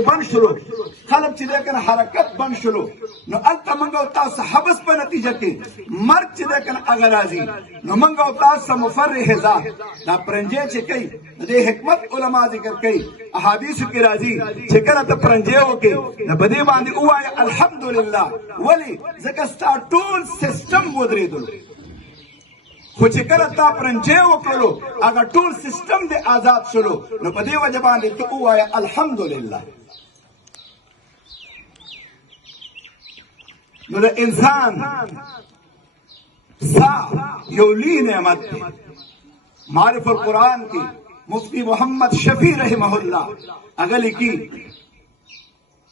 غاړې بند شلو خلک چې دی که نه حرکت بند شلو نو هلته موږ او تاسو حبس په نتیجه کې مرګ چې دی که نه هغه راځي نو موږ او تاسو مفرح ذات دا پرنجی چې کوي د دې حکمت علما ذکر کوي احادیثو کې راځي چې کله ته پرنجی وکړې نو په دې باندې ووایه الحمدلله ولې ځکه ستا ټول سیسټم ودرېدلو خو چې کله تا پرنجی وکړلو هغه ټول سیسټم دې آزاد شلو نو په دې وجه باندې ته ووایه الحمدلله نو د انسان سا یو لوی نعمت دی معرف القرآن کی مفتی محمد شفیع رحمہ اللہ هغه لیکي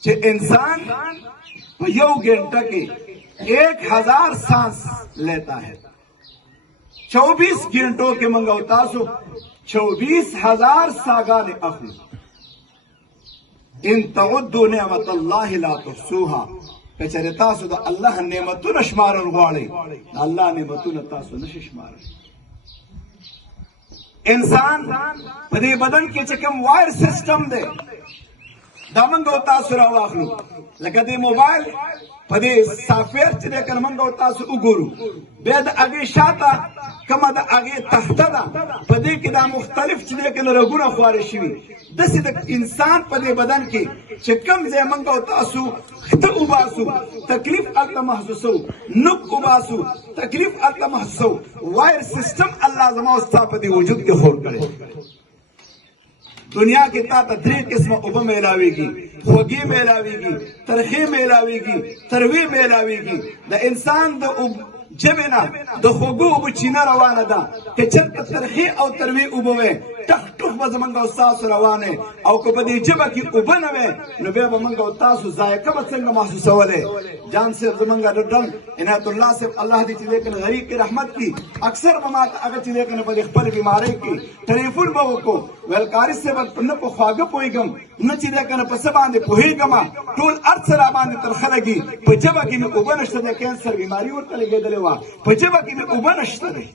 چې انسان په یو گھنٹه کې 1000 सांस لیتا ہے 24 گھنٹوں کے منگو تاسو 24000 ساگانے اخلو ان تعدوا نعمت اللہ لا تحصوها کچره تاسو د الله نعمتونه شمارل غواړئ د الله نعمتونه تاسو نشئ شمارل انسان په دې بدن کې چې کوم وایر سیسټم دی دا موږ او تاسو راواخلو لکه د موبایل په دې سافټویر چې دی که نه موږ او تاسو وګورو بیا د هغې شاته کومه د هغې تخته ده په دې کې دا مختلف چې دی که نه رګونه خواره شوي داسې د انسان په دې بدن کې چې کوم ځای موږ او تاسو خته وباسو تکلیف هلته محسوسو نوک وباسو تکلیف هلته محسوسو وایر سیسټم الله زما او ستا په دې وجود کې خور کړی دنیا کې تا ته 3 قسمه اوبه میلاویږي خوږې میلاویږي ترخې میلاویږي تروې میلاویږي د انسان د ژبې نه د خوږو اوبه چینه روانه ده که چېرته ترخې او تروې اوبه وې ټخ ټوخ به زموږ او ستاسو روانې او که په دې ژبه کې اوبه نه وې نو بیا به موږ او تاسو ذایقه به څنګه محسوسولې جان صاحب زموږ ډاکټر عنایت الله صاحب الله دې چې دی که نه غریب کې رحمت کړي اکثر به ما ته هغه چې دی که نه په دې خپلې بیمارۍ کې ټلیفون به وکړو ویل قاري صاحب نه په خواږه پوهېږم نه چې دی که نه په څه باندې پوهېږم ټول هر څه را باندې ترخه لګي په ژبه کې مې اوبه نشته دی کینسر بیماري ورته لګېدلې وه په ژبه کې مې اوبه نشته دی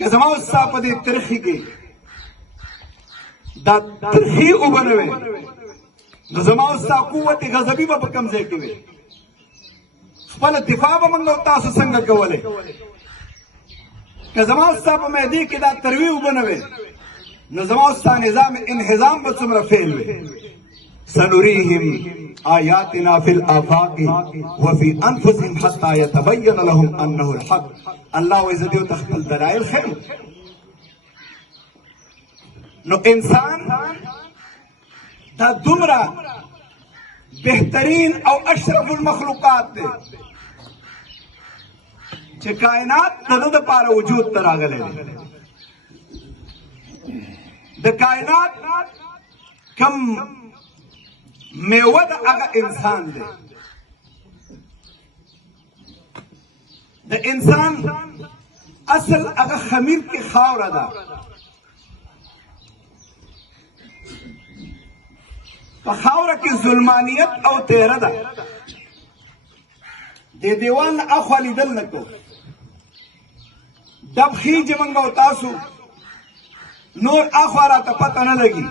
که زما او ستا په دې ترخي کې دا ترخي اوبه نه وې نو زما او ستا قوت غضبي به په کوم ځای کې وې خپله دفاع به موږ او تاسو څنګه کولی که زما او ستا په معدې کې دا تروې اوبه نه وې نو زما او ستا نظام انهضام به څومره فیل وې سنريهم آياتنا في الآفاق وفي أنفسهم حتى يتبين لهم أنه الحق الله عزت و تخپل دلائل خیر نو انسان دا دومره بهترین او اشرف المخلوقات دی چې کائنات د ده دپاره وجود ته راغلی دی د کائنات کم میوه د هغه انسان دی د انسان اصل هغه خمیر کې خاوره ده په خاوره کې ظلمانیت او تیره ده د دیوال نه اخوا لیدل نه کو ډب خیجې موږ او تاسو نور اخوا راته پته نه لګي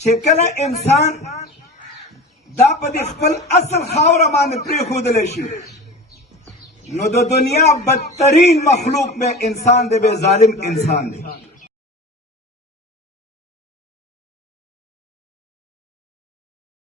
چې کله انسان دا په دې خپل اصل خاوره باندې پرېښودلی شي نو د دنیا بدترین مخلوق به انسان دی به ظالم انسان دی